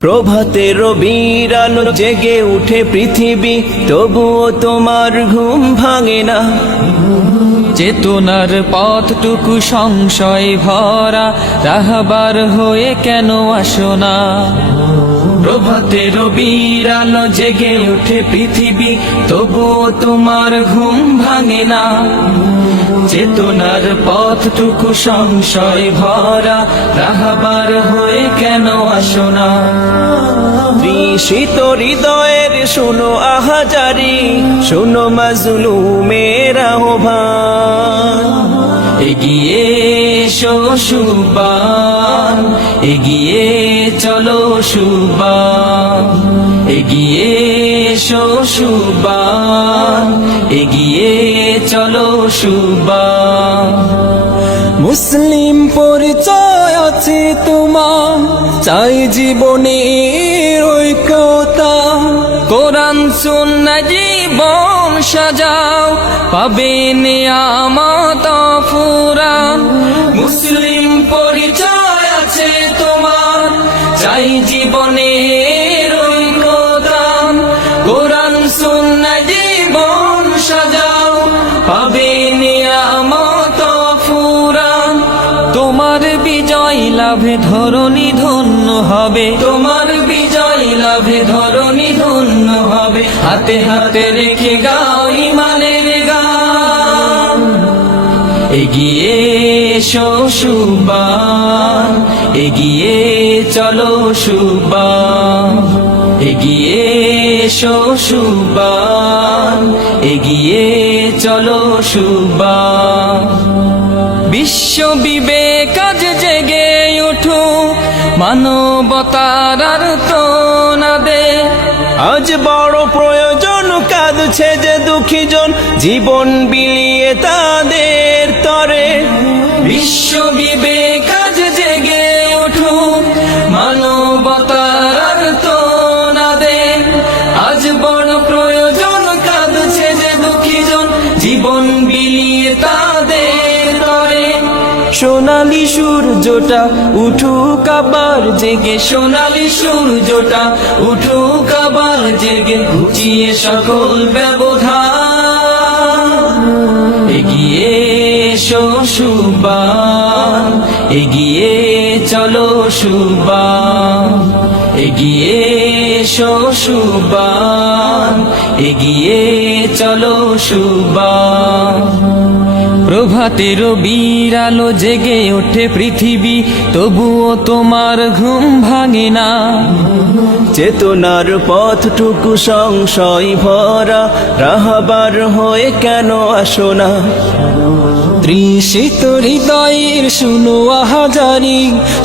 প্রভাতের রবির আলো জেগে উঠে পৃথিবী, তবুও তোমার ঘুম ভাঙে না। চেতনার পথটুকু সংশয় ভরা, রাহবার হয়ে কেন আসো না? প্রভাতের রবির আলো জেগে উঠে পৃথিবী, তবুও তোমার ঘুম ভাঙে না। চেতনার পথটুকু সংশয় ভরা, রাহবার হয়ে কেন আসো না? তৃষিত হৃদয়ের শোনো আহাজারি, শোনো মাজলুমের আহ্বান। এগিয়ে এসো সুবান, এগিয়ে চলো সুবান, এগিয়ে এসো সুবান, এগিয়ে চলো সুবান। মুসলিম পরিচয় আছে তোমার, চাই জীবনের ঐক্যতা। কোরআন সুন্নাহ জীবন সাজাও, পাবে নিয়ামত ফুরান। মুসলিম পরিচয় আছে তোমার, চাই জীবনের ঐক্যতা। কোরআন সুন্নাহ জীবন সাজাও, পাবে নিয়ামত ফুরান। তোমার বিজয় লাভে ধরণী ধন্য হবে, তোমার বিজয় লাভে ধরণী ধন্য হবে। হাতে হাতে রেখে গাও ইমানের গান। এগিয়ে এসো সুবান, এগিয়ে চলো সুবান, এগিয়ে এসো সুবান, এগিয়ে চলো সুবান। বিশ্ব বিবেক আজ জেগে উঠো, মানবতার আর্তনাদে। আজ বড় প্রয়োজন, কাঁদছে যে দুঃখীজন, জীবন বিলিয়ে তাদের তরে। বিশ্ব বিবেক আজ জেগে উঠো, মানবতার আর্তনাদে। আজ বড় প্রয়োজন, কাঁদছে যে দুঃখীজন, জীবন বিলিয়ে তাদের তরে। সোনালি সূর্যটা উঠুক আবার জেগে, সোনালি সূর্যটা উঠুক আবার জেগে, ঘুচিয়ে সকল ব্যবধান। এগিয়ে এসো সুবান, এগিয়ে চলো সুবান, এগিয়ে এসো সুবান, এগিয়ে চলো সুবান। প্রভাতের রবির আলো জেগে ওঠে পৃথিবী, তবুও তোমার ঘুম ভাঙে না। চেতনার পথটুকু সংশয় ভরা, রাহবার হয়ে কেন আসো না? তৃষিত হৃদয়ের শুনো আহাজারি,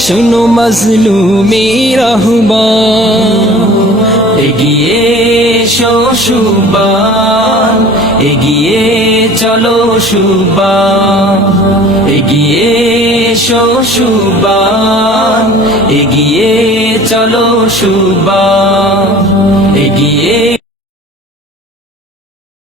শুনো মাজলুমের আহ্বান। এগিয়ে এসো সুবান, এগিয়ে চলো সুবান, এগিয়ে এসো সুবান, এগিয়ে চলো সুবান, এগিয়ে